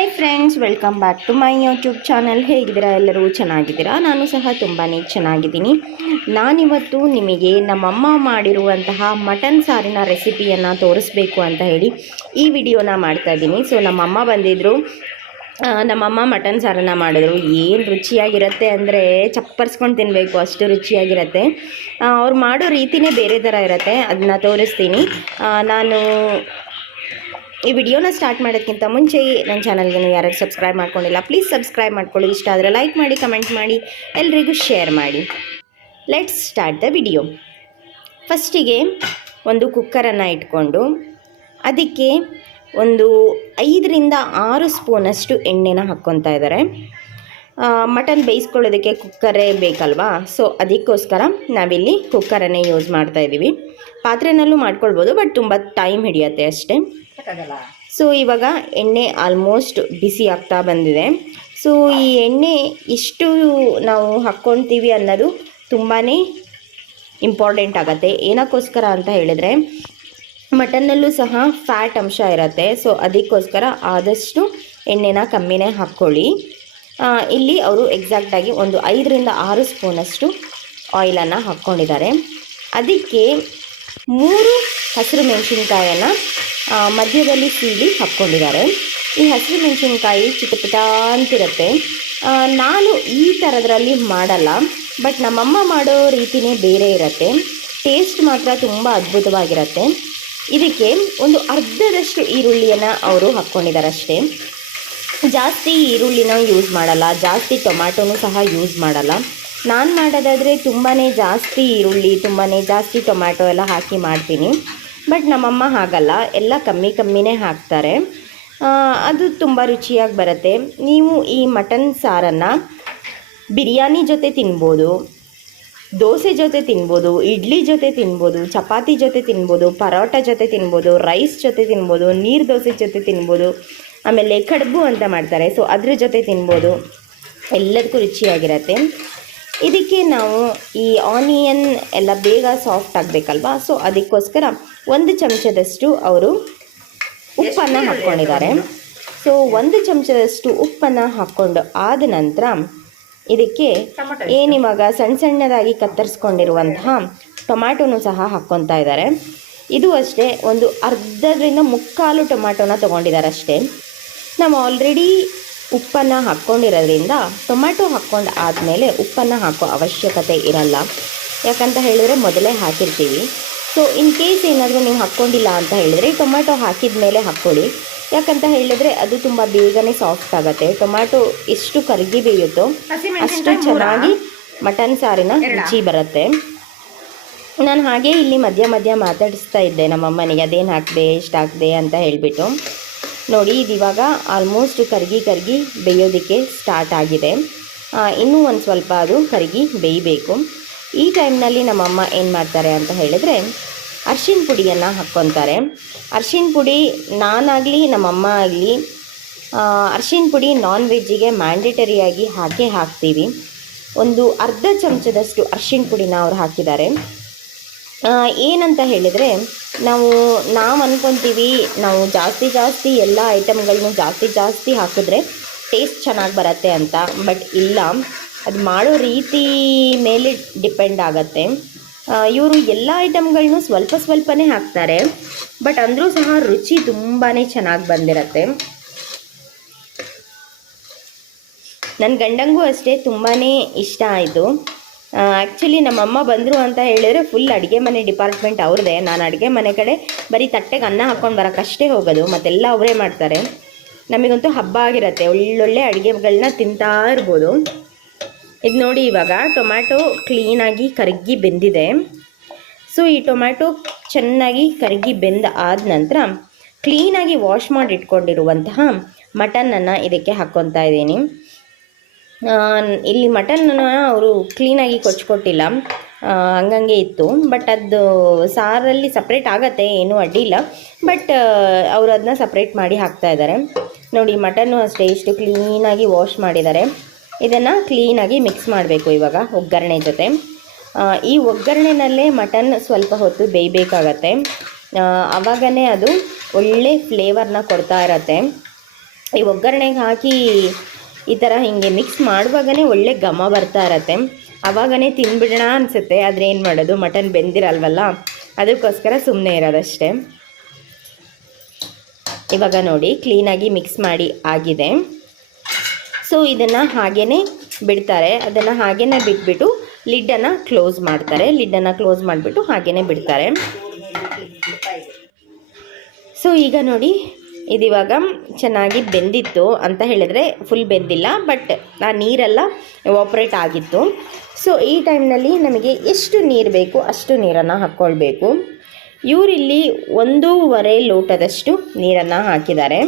Hi friends welcome back to my YouTube channel ಹೇಗಿದ್ದೀರಾ? ಎಲ್ಲರೂ ಚೆನ್ನಾಗಿದ್ದೀರಾ? ನಾನು ಸಹ ತುಂಬಾ ಚೆನ್ನಾಗಿದ್ದೀನಿ. ನಾನಿವತ್ತು ನಿಮಗೆ ನಮ್ಮಮ್ಮ ಮಾಡಿರುವಂತಹ ಮಟನ್ ಸಾರಿನ ರೆಸಿಪಿಯನ್ನು ತೋರಿಸ್ಬೇಕು ಅಂತ ಹೇಳಿ ಈ ವಿಡಿಯೋನ ಮಾಡ್ತಾ ಇದ್ದೀನಿ. ಸೊ ನಮ್ಮಮ್ಮ ಬಂದಿದ್ದರು ನಮ್ಮಮ್ಮ ಮಟನ್ ಸಾರನ್ನ ಮಾಡಿದ್ರು. ಏನು ರುಚಿಯಾಗಿರುತ್ತೆ ಅಂದರೆ ಚಪ್ಪರ್ಸ್ಕೊಂಡು ತಿನ್ನಬೇಕು ಅಷ್ಟು ರುಚಿಯಾಗಿರುತ್ತೆ. ಅವ್ರು ಮಾಡೋ ರೀತಿನೇ ಬೇರೆ ಥರ ಇರುತ್ತೆ. ಅದನ್ನ ತೋರಿಸ್ತೀನಿ. ನಾನು ಈ ವಿಡಿಯೋನ ಸ್ಟಾರ್ಟ್ ಮಾಡೋದಕ್ಕಿಂತ ಮುಂಚೆ ನನ್ನ ಚಾನಲ್ಗೆ ನೀವು ಯಾರು ಸಬ್ಸ್ಕ್ರೈಬ್ ಮಾಡ್ಕೊಂಡಿಲ್ಲ ಪ್ಲೀಸ್ ಸಬ್ಸ್ಕ್ರೈಬ್ ಮಾಡ್ಕೊಳ್ಳಿ. ಇಷ್ಟ ಆದರೆ ಲೈಕ್ ಮಾಡಿ ಕಮೆಂಟ್ ಮಾಡಿ, ಎಲ್ರಿಗೂ ಶೇರ್ ಮಾಡಿ. ಲೆಟ್ಸ್ ಸ್ಟಾರ್ಟ್ ದ ವಿಡಿಯೋ ಫಸ್ಟಿಗೆ ಒಂದು ಕುಕ್ಕರನ್ನು ಇಟ್ಕೊಂಡು, ಅದಕ್ಕೆ ಒಂದು ಐದರಿಂದ ಆರು ಸ್ಪೂನಷ್ಟು ಎಣ್ಣೆನ ಹಾಕ್ಕೊತಾ ಇದ್ದಾರೆ ಮಟನ್ ಬೇಯಿಸ್ಕೊಳ್ಳೋದಕ್ಕೆ ಕುಕ್ಕರೇ ಬೇಕಲ್ವಾ? ಸೊ ಅದಕ್ಕೋಸ್ಕರ ನಾವಿಲ್ಲಿ ಕುಕ್ಕರನ್ನೇ ಯೂಸ್ ಮಾಡ್ತಾ ಇದ್ದೀವಿ. ಪಾತ್ರೆನಲ್ಲೂ ಮಾಡ್ಕೊಳ್ಬೋದು ಬಟ್ ತುಂಬ ಟೈಮ್ ಹಿಡಿಯುತ್ತೆ ಅಷ್ಟೇ. ಸೊ ಇವಾಗ ಎಣ್ಣೆ ಆಲ್ಮೋಸ್ಟ್ ಬಿಸಿ ಆಗ್ತಾ ಬಂದಿದೆ. ಸೊ ಈ ಎಣ್ಣೆ ಎಷ್ಟು ನಾವು ಹಾಕ್ಕೊತೀವಿ ಅನ್ನೋದು ತುಂಬಾ ಇಂಪಾರ್ಟೆಂಟ್ ಆಗುತ್ತೆ. ಏನಕ್ಕೋಸ್ಕರ ಅಂತ ಹೇಳಿದರೆ ಮಟನ್ನಲ್ಲೂ ಸಹ ಫ್ಯಾಟ್ ಅಂಶ ಇರುತ್ತೆ. ಸೊ ಅದಕ್ಕೋಸ್ಕರ ಆದಷ್ಟು ಎಣ್ಣೆನ ಕಮ್ಮಿನೇ ಹಾಕ್ಕೊಳ್ಳಿ. ಇಲ್ಲಿ ಅವರು ಎಕ್ಸಾಕ್ಟಾಗಿ ಒಂದು ಐದರಿಂದ ಆರು ಸ್ಪೂನಷ್ಟು ಆಯಿಲನ್ನು ಹಾಕ್ಕೊಂಡಿದ್ದಾರೆ. ಅದಕ್ಕೆ ಮೂರು ಹಸಿರು ಮೆಣಸಿನ್ಕಾಯನ್ನು ಮಧ್ಯದಲ್ಲಿ ಸೀಳಿ ಹಾಕ್ಕೊಂಡಿದ್ದಾರೆ. ಈ ಹಸಿರು ಮೆಣಸಿನ್ಕಾಯಿ ಚಿಟಪಿಟ ಅಂತಿರುತ್ತೆ ನಾನು ಈ ಥರದ್ರಲ್ಲಿ ಮಾಡಲ್ಲ, ಬಟ್ ನಮ್ಮಮ್ಮ ಮಾಡೋ ರೀತಿನೇ ಬೇರೆ ಇರುತ್ತೆ. ಟೇಸ್ಟ್ ಮಾತ್ರ ತುಂಬ ಅದ್ಭುತವಾಗಿರುತ್ತೆ. ಇದಕ್ಕೆ ಒಂದು ಅರ್ಧದಷ್ಟು ಈರುಳ್ಳಿಯನ್ನು ಅವರು ಹಾಕ್ಕೊಂಡಿದ್ದಾರೆ ಅಷ್ಟೇ ಜಾಸ್ತಿ ಈರುಳ್ಳಿನ ಯೂಸ್ ಮಾಡಲ್ಲ, ಜಾಸ್ತಿ ಟೊಮ್ಯಾಟೊನೂ ಸಹ ಯೂಸ್ ಮಾಡಲ್ಲ. ನಾನು ಮಾಡೋದಾದರೆ ತುಂಬಾ ಜಾಸ್ತಿ ಈರುಳ್ಳಿ ತುಂಬಾ ಜಾಸ್ತಿ ಟೊಮ್ಯಾಟೊ ಎಲ್ಲ ಹಾಕಿ ಮಾಡ್ತೀನಿ. ಬಟ್ ನಮ್ಮಮ್ಮ ಹಾಗಲ್ಲ, ಎಲ್ಲ ಕಮ್ಮಿ ಕಮ್ಮಿನೇ ಹಾಕ್ತಾರೆ. ಅದು ತುಂಬ ರುಚಿಯಾಗಿ ಬರುತ್ತೆ. ನೀವು ಈ ಮಟನ್ ಸಾರನ್ನು ಬಿರಿಯಾನಿ ಜೊತೆ ತಿನ್ಬೋದು, ದೋಸೆ ಜೊತೆ ತಿನ್ಬೋದು, ಇಡ್ಲಿ ಜೊತೆ ತಿನ್ಬೋದು, ಚಪಾತಿ ಜೊತೆ ತಿನ್ಬೋದು, ಪರೋಟ ಜೊತೆ ತಿನ್ಬೋದು, ರೈಸ್ ಜೊತೆ ತಿನ್ಬೋದು, ನೀರು ದೋಸೆ ಜೊತೆ ತಿನ್ಬೋದು, ಆಮೇಲೆ ಕಡುಬು ಅಂತ ಮಾಡ್ತಾರೆ. ಸೊ ಅದ್ರ ಜೊತೆ ತಿನ್ಬೋದು. ಎಲ್ಲದಕ್ಕೂ ರುಚಿಯಾಗಿರತ್ತೆ. ಇದಕ್ಕೆ ನಾವು ಈ ಆನಿಯನ್ ಎಲ್ಲ ಬೇಗ ಸಾಫ್ಟ್ ಆಗಬೇಕಲ್ವಾ? ಸೊ ಅದಕ್ಕೋಸ್ಕರ ಒಂದು ಚಮಚದಷ್ಟು ಅವರು ಉಪ್ಪನ್ನು ಹಾಕ್ಕೊಂಡಿದ್ದಾರೆ. ಸೊ ಒಂದು ಚಮಚದಷ್ಟು ಉಪ್ಪನ್ನು ಹಾಕ್ಕೊಂಡು ಆದ ನಂತರ ಇದಕ್ಕೆ ಏನಿವಾಗ ಸಣ್ಣ ಸಣ್ಣದಾಗಿ ಕತ್ತರಿಸ್ಕೊಂಡಿರುವಂತಹ ಟೊಮ್ಯಾಟೊನು ಸಹ ಹಾಕ್ಕೊತಾ ಇದ್ದಾರೆ. ಇದು ಅಷ್ಟೇ ಒಂದು ಅರ್ಧದಿಂದ ಮುಕ್ಕಾಲು ಟೊಮ್ಯಾಟೊನ ತೊಗೊಂಡಿದ್ದಾರೆ ಅಷ್ಟೇ. ನಾವು ಆಲ್ರೆಡಿ ಉಪ್ಪನ್ನು ಹಾಕ್ಕೊಂಡಿರೋದ್ರಿಂದ ಟೊಮ್ಯಾಟೊ ಹಾಕ್ಕೊಂಡು ಆದಮೇಲೆ ಉಪ್ಪನ್ನು ಹಾಕೋ ಅವಶ್ಯಕತೆ ಇರಲ್ಲ. ಯಾಕಂತ ಹೇಳಿದರೆ ಮೊದಲೇ ಹಾಕಿರ್ತೀವಿ. ಸೊ ಇನ್ ಕೇಸ್ ಏನಾದರೂ ನೀವು ಹಾಕ್ಕೊಂಡಿಲ್ಲ ಅಂತ ಹೇಳಿದರೆ ಟೊಮ್ಯಾಟೊ ಹಾಕಿದ ಮೇಲೆ ಹಾಕ್ಕೊಳ್ಳಿ. ಯಾಕಂತ ಹೇಳಿದರೆ ಅದು ತುಂಬ ಬೇಗನೆ ಸಾಫ್ಟ್ ಆಗುತ್ತೆ. ಟೊಮ್ಯಾಟೊ ಎಷ್ಟು ಕರಗಿ ಬೇಯುತ್ತೋ ಅಷ್ಟು ಚೆನ್ನಾಗಿ ಮಟನ್ ಸಾರಿನ ರುಚಿ ಬರುತ್ತೆ. ನಾನು ಹಾಗೆ ಇಲ್ಲಿ ಮಧ್ಯ ಮಧ್ಯ ಮಾತಾಡಿಸ್ತಾ ಇದ್ದೆ ನಮ್ಮಮ್ಮನಿಗೆ ಅದೇನು ಹಾಕಿದೆ ಎಷ್ಟು ಹಾಕಿದೆ? ಅಂತ ಹೇಳಿಬಿಟ್ಟು. ನೋಡಿ ಇದು ಇವಾಗ ಆಲ್ಮೋಸ್ಟ್ ಕರಗಿ ಕರಗಿ ಬೇಯೋದಕ್ಕೆ ಸ್ಟಾರ್ಟ್ ಆಗಿದೆ. ಇನ್ನೂ ಒಂದು ಸ್ವಲ್ಪ ಅದು ಕರಗಿ ಬೇಯಬೇಕು. ಈ ಟೈಮ್ನಲ್ಲಿ ನಮ್ಮಮ್ಮ ಏನು ಮಾಡ್ತಾರೆ ಅಂತ ಹೇಳಿದರೆ, ಅರ್ಶಿನ ಪುಡಿಯನ್ನು ಹಾಕ್ಕೊತಾರೆ. ಅರ್ಶಿಣ ಪುಡಿ ನಾನಾಗಲಿ, ನಮ್ಮಮ್ಮ ಆಗಲಿ ಅರ್ಶಿಣ ಪುಡಿ ನಾನ್ ವೆಜ್ಜಿಗೆ ಮ್ಯಾಂಡೇಟರಿಯಾಗಿ ಹಾಕೇ ಹಾಕ್ತೀವಿ. ಒಂದು ಅರ್ಧ ಚಮಚದಷ್ಟು ಅರ್ಶಿನ ಪುಡಿನ ಅವ್ರು ಹಾಕಿದ್ದಾರೆ. ಏನಂತ ಹೇಳಿದರೆ, ನಾವು ನಾವು ಅಂದ್ಕೊತೀವಿ ನಾವು ಜಾಸ್ತಿ ಜಾಸ್ತಿ ಎಲ್ಲ ಐಟಮ್ಗಳನ್ನು ಜಾಸ್ತಿ ಜಾಸ್ತಿ ಹಾಕಿದ್ರೆ ಟೇಸ್ಟ್ ಚೆನ್ನಾಗಿ ಬರುತ್ತೆ ಅಂತ. ಬಟ್ ಇಲ್ಲ, ಅದು ಮಾಡೋ ರೀತಿ ಮೇಲೆ ಡಿಪೆಂಡ್ ಆಗುತ್ತೆ. ಇವರು ಎಲ್ಲ ಐಟಮ್ಗಳನ್ನೂ ಸ್ವಲ್ಪ ಸ್ವಲ್ಪನೇ ಹಾಕ್ತಾರೆ. ಬಟ್ ಅಂದರೂ ಸಹ ರುಚಿ ತುಂಬಾ ಚೆನ್ನಾಗಿ ಬಂದಿರತ್ತೆ. ನನ್ನ ಗಂಡಂಗೂ ಅಷ್ಟೇ ತುಂಬಾ ಇಷ್ಟ ಆಯಿತು. ಆ್ಯಕ್ಚುಲಿ ನಮ್ಮಮ್ಮ ಬಂದರು ಅಂತ ಹೇಳಿದ್ರೆ ಫುಲ್ ಅಡುಗೆ ಮನೆ ಡಿಪಾರ್ಟ್ಮೆಂಟ್ ಅವ್ರದ್ದೇ ನಾನು ಅಡುಗೆ ಮನೆ ಕಡೆ ಬರೀ ತಟ್ಟೆಗೆ ಅನ್ನ ಹಾಕ್ಕೊಂಡು ಬರೋಕ್ಕಷ್ಟೇ ಹೋಗೋದು. ಮತ್ತೆಲ್ಲ ಅವರೇ ಮಾಡ್ತಾರೆ. ನಮಗಂತೂ ಹಬ್ಬ ಆಗಿರುತ್ತೆ. ಒಳ್ಳೊಳ್ಳೆ ಅಡುಗೆಗಳನ್ನ ತಿಂತಾ ಇರ್ಬೋದು. ಇದು ನೋಡಿ ಇವಾಗ ಟೊಮ್ಯಾಟೊ ಕ್ಲೀನಾಗಿ ಕರಗಿ ಬೆಂದಿದೆ. ಸೊ, ಈ ಟೊಮ್ಯಾಟೊ ಚೆನ್ನಾಗಿ ಕರಗಿ ಬೆಂದ ಆದ ನಂತರ ಕ್ಲೀನಾಗಿ ವಾಶ್ ಮಾಡಿ ಇಟ್ಕೊಂಡಿರುವಂತಹ ಮಟನನ್ನು ಇದಕ್ಕೆ ಹಾಕ್ಕೊತಾ ಇದ್ದೀನಿ. ಇಲ್ಲಿ ಮಟನ್ನ ಅವರು ಕ್ಲೀನಾಗಿ ಕೊಚ್ಕೊಟ್ಟಿಲ್ಲ. ಹಂಗಂಗೆ ಇತ್ತು. ಬಟ್ ಅದು ಸಾರಲ್ಲಿ ಸಪ್ರೇಟ್ ಆಗತ್ತೆ, ಏನೂ ಅಡ್ಡಿಲ್ಲ ಬಟ್ ಅವರು ಅದನ್ನ ಸಪ್ರೇಟ್ ಮಾಡಿ ಹಾಕ್ತಾ ಇದ್ದಾರೆ. ನೋಡಿ, ಮಟನ್ನು ಅಷ್ಟೇ ಇಷ್ಟು ಕ್ಲೀನಾಗಿ ವಾಶ್ ಮಾಡಿದ್ದಾರೆ. ಇದನ್ನು ಕ್ಲೀನಾಗಿ ಮಿಕ್ಸ್ ಮಾಡಬೇಕು ಇವಾಗ ಒಗ್ಗರಣೆ ಜೊತೆ. ಈ ಒಗ್ಗರಣೆನಲ್ಲೇ ಮಟನ್ ಸ್ವಲ್ಪ ಹೊತ್ತು ಬೇಯಬೇಕಾಗತ್ತೆ. ಆವಾಗನೇ ಅದು ಒಳ್ಳೆ ಫ್ಲೇವರ್ನ ಕೊಡ್ತಾ ಇರತ್ತೆ. ಈ ಒಗ್ಗರಣೆಗೆ ಹಾಕಿ ಈ ಥರ ಹೀಗೆ ಮಿಕ್ಸ್ ಮಾಡುವಾಗನೇ ಒಳ್ಳೆ ಘಮ ಬರ್ತಾ ಇರತ್ತೆ. ಆವಾಗನೇ ತಿನ್ಬಿಡೋಣ ಅನಿಸುತ್ತೆ, ಆದರೆ ಏನು ಮಾಡೋದು? ಮಟನ್ ಬೆಂದಿರಲ್ವಲ್ಲ? ಅದಕ್ಕೋಸ್ಕರ ಸುಮ್ಮನೆ ಇರೋದಷ್ಟೇ. ಇವಾಗ ನೋಡಿ ಕ್ಲೀನಾಗಿ ಮಿಕ್ಸ್ ಮಾಡಿ ಆಗಿದೆ. ಸೊ ಇದನ್ನು ಹಾಗೇ ಬಿಡ್ತಾರೆ. ಅದನ್ನು ಹಾಗೇ ಬಿಟ್ಬಿಟ್ಟು ಲಿಡ್ಡನ್ನು ಕ್ಲೋಸ್ ಮಾಡ್ತಾರೆ. ಲಿಡ್ಡನ್ನು ಕ್ಲೋಸ್ ಮಾಡಿಬಿಟ್ಟು ಹಾಗೇ ಬಿಡ್ತಾರೆ. ಸೊ ಈಗ ನೋಡಿ ಇದಿವಾಗ ಚೆನ್ನಾಗಿ ಬೆಂದಿತ್ತು ಅಂತ ಹೇಳಿದ್ರೆ ಫುಲ್ ಬೆಂದಿಲ್ಲ ಬಟ್ ಆ ನೀರೆಲ್ಲ ಆಪ್ರೇಟ್ ಆಗಿತ್ತು. ಸೊ ಈ ಟೈಮ್ನಲ್ಲಿ ನಮಗೆ ಎಷ್ಟು ನೀರು ಬೇಕು ಅಷ್ಟು ನೀರನ್ನು ಹಾಕ್ಕೊಳ್ಬೇಕು ಇವರಿಲ್ಲಿ ಒಂದೂವರೆ ಲೋಟದಷ್ಟು ನೀರನ್ನು ಹಾಕಿದ್ದಾರೆ.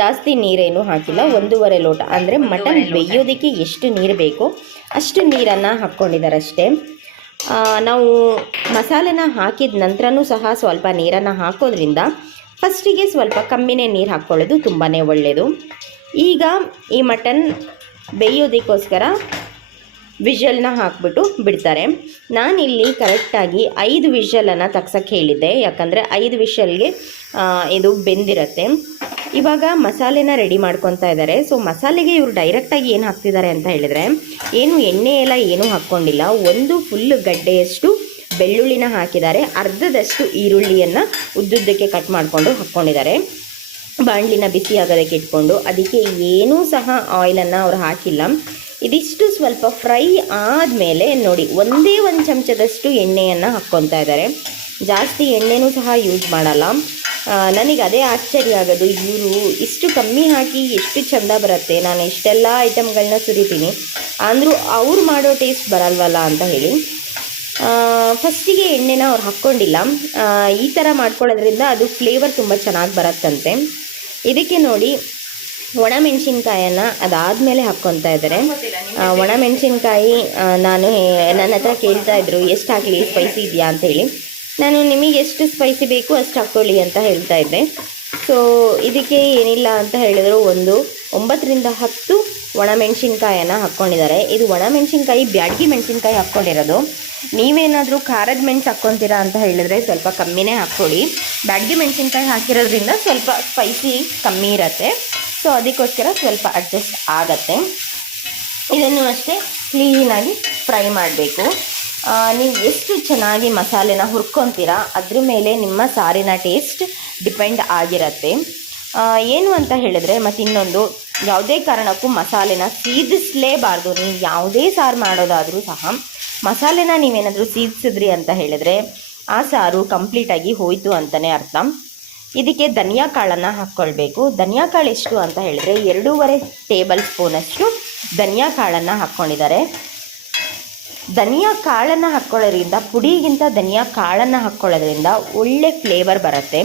ಜಾಸ್ತಿ ನೀರೇನು ಹಾಕಿಲ್ಲ ಒಂದೂವರೆ ಲೋಟ. ಅಂದರೆ ಮಟನ್ ಬೇಯೋದಕ್ಕೆ ಎಷ್ಟು ನೀರು ಬೇಕೋ ಅಷ್ಟು ನೀರನ್ನು ಹಾಕ್ಕೊಂಡಿದ್ದಾರೆ ಅಷ್ಟೇ ನಾವು ಮಸಾಲೆನ ಹಾಕಿದ ನಂತರನೂ ಸಹ ಸ್ವಲ್ಪ ನೀರನ್ನು ಹಾಕೋದ್ರಿಂದ ಫಸ್ಟಿಗೆ ಸ್ವಲ್ಪ ಕಮ್ಮಿನೇ ನೀರು ಹಾಕ್ಕೊಳ್ಳೋದು ತುಂಬಾ ಒಳ್ಳೆಯದು ಈಗ ಈ ಮಟನ್ ಬೇಯೋದಕ್ಕೋಸ್ಕರ ವಿಷಲ್ನ ಹಾಕ್ಬಿಟ್ಟು ಬಿಡ್ತಾರೆ. ನಾನಿಲ್ಲಿ ಕರೆಕ್ಟಾಗಿ ಐದು ವಿಷಲನ್ನು ತಗ್ಸಕ್ಕೆ ಹೇಳಿದ್ದೆ. ಯಾಕಂದರೆ ಐದು ವಿಷಲ್ಗೆ ಇದು ಬೆಂದಿರತ್ತೆ. ಇವಾಗ ಮಸಾಲೆನ ರೆಡಿ ಮಾಡ್ಕೊತಾ ಇದ್ದಾರೆ ಸೊ, ಮಸಾಲೆಗೆ ಇವರು ಡೈರೆಕ್ಟಾಗಿ ಏನು ಹಾಕ್ತಿದ್ದಾರೆ ಅಂತ ಹೇಳಿದರೆ, ಏನು ಎಣ್ಣೆ ಎಲ್ಲ ಏನೂ ಹಾಕ್ಕೊಂಡಿಲ್ಲ ಒಂದು ಫುಲ್ ಗಡ್ಡೆಯಷ್ಟು ಬೆಳ್ಳುಳ್ಳಿನ ಹಾಕಿದ್ದಾರೆ. ಅರ್ಧದಷ್ಟು ಈರುಳ್ಳಿಯನ್ನು ಉದ್ದುದ್ದಕ್ಕೆ ಕಟ್ ಮಾಡಿಕೊಂಡು ಹಾಕ್ಕೊಂಡಿದ್ದಾರೆ ಬಾಣಲಿನ ಬಿಸಿ ಆಗೋದಕ್ಕೆ ಇಟ್ಕೊಂಡು ಅದಕ್ಕೆ ಏನೂ ಸಹ ಆಯಿಲನ್ನು ಅವರು ಹಾಕಿಲ್ಲ. ಇದಿಷ್ಟು ಸ್ವಲ್ಪ ಫ್ರೈ ಆದಮೇಲೆ ನೋಡಿ, ಒಂದೇ ಒಂದು ಚಮಚದಷ್ಟು ಎಣ್ಣೆಯನ್ನು ಹಾಕ್ಕೊತಾ ಇದ್ದಾರೆ. ಜಾಸ್ತಿ ಎಣ್ಣೆನೂ ಸಹ ಯೂಸ್ ಮಾಡಲ್ಲ. ನನಗೆ ಅದೇ ಆಶ್ಚರ್ಯ ಆಗೋದು. ಇವರು ಇಷ್ಟು ಕಮ್ಮಿ ಹಾಕಿ ಎಷ್ಟು ಚಂದ ಬರುತ್ತೆ. ನಾನು ಇಷ್ಟೆಲ್ಲ ಐಟಮ್ಗಳನ್ನ ಸುರಿತೀನಿ. ಅಂದರೂ ಅವ್ರು ಮಾಡೋ ಟೇಸ್ಟ್ ಬರಲ್ವಲ್ಲ ಅಂತ ಹೇಳಿ. ಫಸ್ಟಿಗೆ ಎಣ್ಣೆನ ಅವ್ರು ಹಾಕ್ಕೊಂಡಿಲ್ಲ. ಈ ಥರ ಮಾಡ್ಕೊಳ್ಳೋದ್ರಿಂದ ಅದು ಫ್ಲೇವರ್ ತುಂಬ ಚೆನ್ನಾಗಿ ಬರುತ್ತಂತೆ. ಇದಕ್ಕೆ ನೋಡಿ ಒಣಮೆಣಸಿನ್ಕಾಯನ್ನು ಅದಾದಮೇಲೆ ಹಾಕ್ಕೊತಾ ಇದ್ದಾರೆ. ಒಣ ಒಣಮೆಣಸಿನ್ಕಾಯಿ ಆ, ನಾನು ನನ್ನ ಹತ್ರ ಕೇಳ್ತಾ ಇದ್ರು ಎಷ್ಟು ಹಾಕಲಿ? ಸ್ಪೈಸಿ ಇದೆಯಾ? ಅಂತ ಹೇಳಿ. ನಾನು ನಿಮಗೆ ಎಷ್ಟು ಸ್ಪೈಸಿ ಬೇಕು ಅಷ್ಟು ಹಾಕ್ಕೊಳ್ಳಿ ಅಂತ ಹೇಳ್ತಾ ಇದ್ದೆ. ಸೊ ಇದಕ್ಕೆ ಏನಿಲ್ಲ ಅಂತ ಹೇಳಿದ್ರು ಒಂದು ಒಂಬತ್ತರಿಂದ ಹತ್ತು ಒಣಮೆಣಸಿನ್ಕಾಯನ್ನು ಹಾಕ್ಕೊಂಡಿದ್ದಾರೆ. ಇದು ಒಣಮೆಣಸಿನ್ಕಾಯಿ, ಬ್ಯಾಡಗಿ ಮೆಣಸಿನ್ಕಾಯಿ ಹಾಕ್ಕೊಂಡಿರೋದು. ನೀವೇನಾದರೂ ಖಾರದ ಮೆಣಸು ಹಾಕ್ಕೊತೀರಾ ಅಂತ ಹೇಳಿದ್ರೆ ಸ್ವಲ್ಪ ಕಮ್ಮಿನೇ ಹಾಕ್ಕೊಳ್ಳಿ. ಬ್ಯಾಡಗಿ ಮೆಣಸಿನ್ಕಾಯಿ ಹಾಕಿರೋದ್ರಿಂದ ಸ್ವಲ್ಪ ಸ್ಪೈಸಿ ಕಮ್ಮಿ ಇರುತ್ತೆ. ಸೊ ಅದಕ್ಕೋಸ್ಕರ ಸ್ವಲ್ಪ ಅಡ್ಜಸ್ಟ್ ಆಗತ್ತೆ. ಇದನ್ನು ಅಷ್ಟೇ ಕ್ಲೀನಾಗಿ ಫ್ರೈ ಮಾಡಬೇಕು. ನೀವು ಎಷ್ಟು ಚೆನ್ನಾಗಿ ಮಸಾಲೆನ ಹುರ್ಕೊತೀರಾ, ಅದ್ರ ಮೇಲೆ ನಿಮ್ಮ ಸಾರಿನ ಟೇಸ್ಟ್ ಡಿಪೆಂಡ್ ಆಗಿರತ್ತೆ. ಏನು ಅಂತ ಹೇಳಿದ್ರೆ ಮತ್ತು ಇನ್ನೊಂದು, ಯಾವುದೇ ಕಾರಣಕ್ಕೂ ಮಸಾಲೆನ ಸೀದಿಸಲೇಬಾರ್ದು. ನೀವು ಯಾವುದೇ ಸಾರು ಮಾಡೋದಾದರೂ ಸಹ ಮಸಾಲೆನ ನೀವೇನಾದರೂ ಸೀದಿಸಿದ್ರಿ ಅಂತ ಹೇಳಿದ್ರೆ ಆ ಸಾರು ಕಂಪ್ಲೀಟಾಗಿ ಹೋಯಿತು ಅಂತಲೇ ಅರ್ಥ. ಇದಕ್ಕೆ ಧನಿಯಾ ಕಾಳನ್ನು ಹಾಕ್ಕೊಳ್ಬೇಕು. ಧನಿಯಾ ಕಾಳು ಎಷ್ಟು ಅಂತ ಹೇಳಿದ್ರೆ ಎರಡೂವರೆ ಟೇಬಲ್ ಸ್ಪೂನಷ್ಟು ಧನಿಯಾ ಕಾಳನ್ನು ಹಾಕ್ಕೊಂಡಿದ್ದಾರೆ. ಧನಿಯಾ ಕಾಳನ್ನು ಹಾಕ್ಕೊಳ್ಳೋದ್ರಿಂದ, ಪುಡಿಗಿಂತ ಧನಿಯಾ ಕಾಳನ್ನು ಹಾಕ್ಕೊಳ್ಳೋದ್ರಿಂದ ಒಳ್ಳೆ ಫ್ಲೇವರ್ ಬರುತ್ತೆ.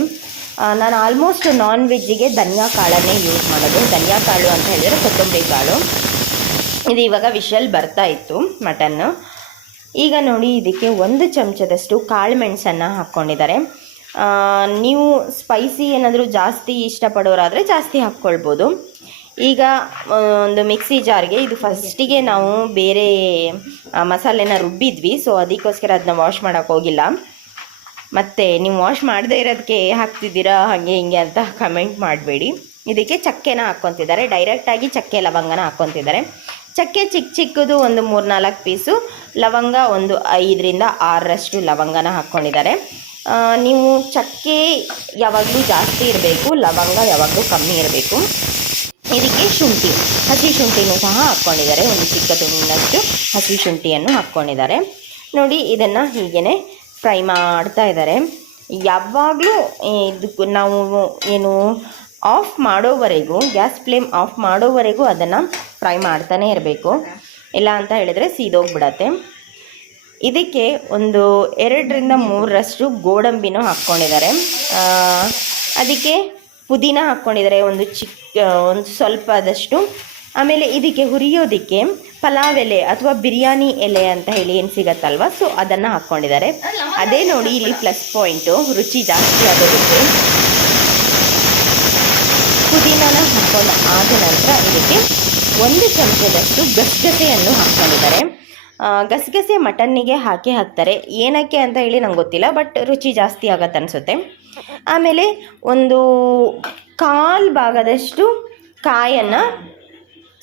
ನಾನು ಆಲ್ಮೋಸ್ಟ್ ನಾನ್ ವೆಜ್ಜಿಗೆ ಧನಿಯಾ ಕಾಳನ್ನೇ ಯೂಸ್ ಮಾಡೋದು. ಧನಿಯಾ ಕಾಳು ಅಂತ ಹೇಳಿದರೆ ಕೊತ್ತಂಬರಿ ಕಾಳು. ಇದು ಇವಾಗ ವಿಷಲ್ ಬರ್ತಾ ಇತ್ತು ಮಟನ್ನು ಈಗ ನೋಡಿ, ಇದಕ್ಕೆ ಒಂದು ಚಮಚದಷ್ಟು ಕಾಳು ಮೆಣಸನ್ನು ಹಾಕ್ಕೊಂಡಿದ್ದಾರೆ. ನೀವು ಸ್ಪೈಸಿ ಏನಾದರೂ ಜಾಸ್ತಿ ಇಷ್ಟಪಡೋರಾದರೆ ಜಾಸ್ತಿ ಹಾಕ್ಕೊಳ್ಬೋದು. ಈಗ ಒಂದು ಮಿಕ್ಸಿ ಜಾರ್ಗೆ ಇದು ಫಸ್ಟಿಗೆ ನಾವು ಬೇರೆ ಮಸಾಲೆನ ರುಬ್ಬಿದ್ವಿ. ಸೊ ಅದಕ್ಕೋಸ್ಕರ ಅದನ್ನ ವಾಶ್ ಮಾಡೋಕ್ಕೆ ಹೋಗಿಲ್ಲ. ಮತ್ತು ನೀವು ವಾಶ್ ಮಾಡದೇ ಇರೋದಕ್ಕೆ ಹಾಕ್ತಿದ್ದೀರಾ, ಹಾಗೆ ಹಿಂಗೆ ಅಂತ ಕಮೆಂಟ್ ಮಾಡಬೇಡಿ. ಇದಕ್ಕೆ ಚಕ್ಕೆನ ಹಾಕ್ಕೊತಿದ್ದಾರೆ. ಡೈರೆಕ್ಟಾಗಿ ಚಕ್ಕೆ ಲವಂಗನ ಹಾಕ್ಕೊತಿದ್ದಾರೆ. ಚಕ್ಕೆ ಚಿಕ್ಕ ಚಿಕ್ಕದು ಒಂದು ಮೂರು ನಾಲ್ಕು ಪೀಸು, ಲವಂಗ ಒಂದು ಐದರಿಂದ ಆರರಷ್ಟು ಲವಂಗನ ಹಾಕ್ಕೊಂಡಿದ್ದಾರೆ. ನೀವು ಚಕ್ಕೆ ಯಾವಾಗಲೂ ಜಾಸ್ತಿ ಇರಬೇಕು, ಲವಂಗ ಯಾವಾಗಲೂ ಕಮ್ಮಿ ಇರಬೇಕು. ಇದಕ್ಕೆ ಶುಂಠಿ, ಹಸಿ ಶುಂಠಿನೂ ಸಹ ಹಾಕ್ಕೊಂಡಿದ್ದಾರೆ. ಒಂದು ಚಿಕ್ಕ ತುಂಬಿನಷ್ಟು ಹಸಿ ಶುಂಠಿಯನ್ನು ಹಾಕ್ಕೊಂಡಿದ್ದಾರೆ. ನೋಡಿ, ಇದನ್ನು ಹೀಗೇ ಫ್ರೈ ಮಾಡ್ತಾ ಇದ್ದಾರೆ. ಯಾವಾಗಲೂ ಇದಕ್ಕೆ ನಾವು ಏನು ಆಫ್ ಮಾಡೋವರೆಗೂ, ಗ್ಯಾಸ್ ಫ್ಲೇಮ್ ಆಫ್ ಮಾಡೋವರೆಗೂ ಅದನ್ನು ಫ್ರೈ ಮಾಡ್ತಾನೆ ಇರಬೇಕು. ಇಲ್ಲ ಅಂತ ಹೇಳಿದರೆ ಸೀದೋಗ್ಬಿಡತ್ತೆ. ಇದಕ್ಕೆ ಒಂದು ಎರಡರಿಂದ ಮೂರರಷ್ಟು ಗೋಡಂಬಿನೂ ಹಾಕ್ಕೊಂಡಿದ್ದಾರೆ. ಅದಕ್ಕೆ ಪುದೀನ ಹಾಕ್ಕೊಂಡಿದ್ದಾರೆ. ಒಂದು ಚಿಕ್ಕ, ಒಂದು ಸ್ವಲ್ಪದಷ್ಟು. ಆಮೇಲೆ ಇದಕ್ಕೆ ಹುರಿಯೋದಕ್ಕೆ ಪಲಾವ್ ಎಲೆ ಅಥವಾ ಬಿರಿಯಾನಿ ಎಲೆ ಅಂತ ಹೇಳಿ ಏನು ಸಿಗತ್ತಲ್ವ? ಸೊ ಅದನ್ನು ಹಾಕ್ಕೊಂಡಿದ್ದಾರೆ ಅದೇ ನೋಡಿ ಇಲ್ಲಿ ಪ್ಲಸ್ ಪಾಯಿಂಟು ರುಚಿ ಜಾಸ್ತಿ ಆಗೋದಕ್ಕೆ ಪುದೀನಾನ ಹಾಕ್ಕೊಂಡು ಆದ ನಂತರ ಇದಕ್ಕೆ ಒಂದು ಚಮಚದಷ್ಟು ಗಸಗಸೆಯನ್ನು ಹಾಕ್ಕೊಂಡಿದ್ದಾರೆ ಗಸಗಸೆ ಮಟನ್ನಿಗೆ ಹಾಕಿ ಹಾಕ್ತಾರೆ. ಏನಕ್ಕೆ ಅಂತ ಹೇಳಿ ನಂಗೆ ಗೊತ್ತಿಲ್ಲ ಬಟ್ ರುಚಿ ಜಾಸ್ತಿ ಆಗತ್ತೆ ಅನಿಸುತ್ತೆ. ಆಮೇಲೆ ಒಂದು ಕಾಲು ಭಾಗದಷ್ಟು ಕಾಯನ್ನು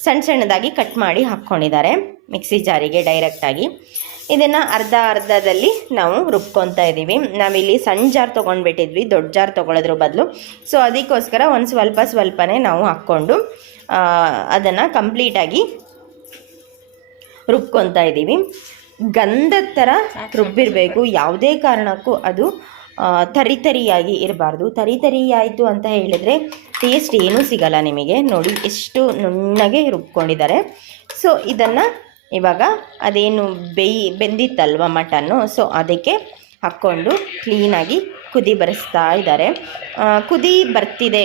ಸಣ್ಣ ಸಣ್ಣದಾಗಿ ಕಟ್ ಮಾಡಿ ಹಾಕ್ಕೊಂಡಿದ್ದಾರೆ. ಮಿಕ್ಸಿ ಜಾರಿಗೆ ಡೈರೆಕ್ಟಾಗಿ ಇದನ್ನು ಅರ್ಧ ಅರ್ಧದಲ್ಲಿ ನಾವು ರುಬ್ಕೊತಾ ಇದ್ದೀವಿ ನಾವಿಲ್ಲಿ ಸಣ್ಣ ಜಾರ್ ತೊಗೊಂಡ್ಬಿಟ್ಟಿದ್ವಿ ದೊಡ್ಡ ಜಾರ್ ತೊಗೊಳೋದ್ರ ಬದಲು. ಸೊ ಅದಕ್ಕೋಸ್ಕರ ಒಂದು ಸ್ವಲ್ಪ ಸ್ವಲ್ಪನೇ ನಾವು ಹಾಕ್ಕೊಂಡು ಅದನ್ನು ಕಂಪ್ಲೀಟಾಗಿ ರುಬ್ಕೊತಾ ಇದ್ದೀವಿ ಗಂಧದ ಥರ ರುಬ್ಬಿರಬೇಕು. ಯಾವುದೇ ಕಾರಣಕ್ಕೂ ಅದು ಆ, ತರಿ ತರಿಯಾಗಿ ಇರಬಾರ್ದು. ತರಿ ತರಿ ಆಯಿತು ಅಂತ ಹೇಳಿದರೆ ಟೇಸ್ಟ್ ಏನೂ ಸಿಗಲ್ಲ ನಿಮಗೆ. ನೋಡಿ ಎಷ್ಟು ನುಣ್ಣಗೆ ರುಬ್ಕೊಂಡಿದ್ದಾರೆ. ಸೊ ಇದನ್ನು ಇವಾಗ ಅದೇನು ಬೇಯಿ ಬೆಂದಿತ್ತಲ್ವ ಮಟನ್ನು? ಸೊ ಅದಕ್ಕೆ ಹಾಕ್ಕೊಂಡು ಕ್ಲೀನಾಗಿ ಕುದಿ ಬರೆಸ್ತಾ ಇದ್ದಾರೆ. ಕುದಿ ಬರ್ತಿದೆ.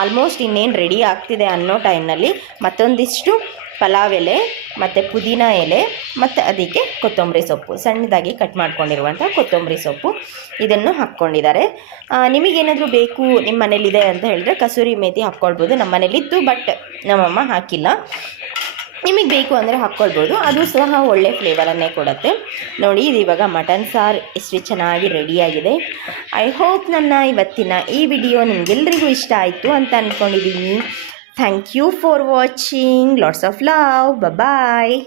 ಆಲ್ಮೋಸ್ಟ್ ಇನ್ನೇನು ರೆಡಿ ಆಗ್ತಿದೆ ಅನ್ನೋ ಟೈಮ್ನಲ್ಲಿ ಮತ್ತೊಂದಿಷ್ಟು ಪಲಾವ್ ಎಲೆ ಮತ್ತು ಪುದೀನ ಎಲೆ, ಮತ್ತು ಅದಕ್ಕೆ ಕೊತ್ತಂಬರಿ ಸೊಪ್ಪು. ಸಣ್ಣದಾಗಿ ಕಟ್ ಮಾಡ್ಕೊಂಡಿರುವಂಥ ಕೊತ್ತಂಬರಿ ಸೊಪ್ಪು ಇದನ್ನು ಹಾಕ್ಕೊಂಡಿದ್ದಾರೆ. ನಿಮಗೇನಾದರೂ ಬೇಕು ನಿಮ್ಮ ಮನೇಲಿದೆ ಅಂತ ಹೇಳಿದ್ರೆ ಕಸೂರಿ ಮೇಥಿ ಹಾಕ್ಕೊಳ್ಬೋದು. ನಮ್ಮ ಮನೇಲಿತ್ತು ಬಟ್ ನಮ್ಮಮ್ಮ ಹಾಕಿಲ್ಲ. ನಿಮಗೆ ಬೇಕು ಅಂದರೆ ಹಾಕ್ಕೊಳ್ಬೋದು. ಅದು ಸಹ ಒಳ್ಳೆ ಫ್ಲೇವರನ್ನೇ ಕೊಡುತ್ತೆ. ನೋಡಿ, ಇದು ಇವಾಗ ಮಟನ್ ಸಾರು ಎಷ್ಟು ಚೆನ್ನಾಗಿ ರೆಡಿಯಾಗಿದೆ ಐ ಹೋಪ್ ನನ್ನ ಇವತ್ತಿನ ಈ ವಿಡಿಯೋ ನಿಮಗೆಲ್ರಿಗೂ ಇಷ್ಟ ಆಯಿತು ಅಂತ ಅಂದ್ಕೊಂಡಿದ್ದೀನಿ Thank you for watching. Lots of love. Bye-bye.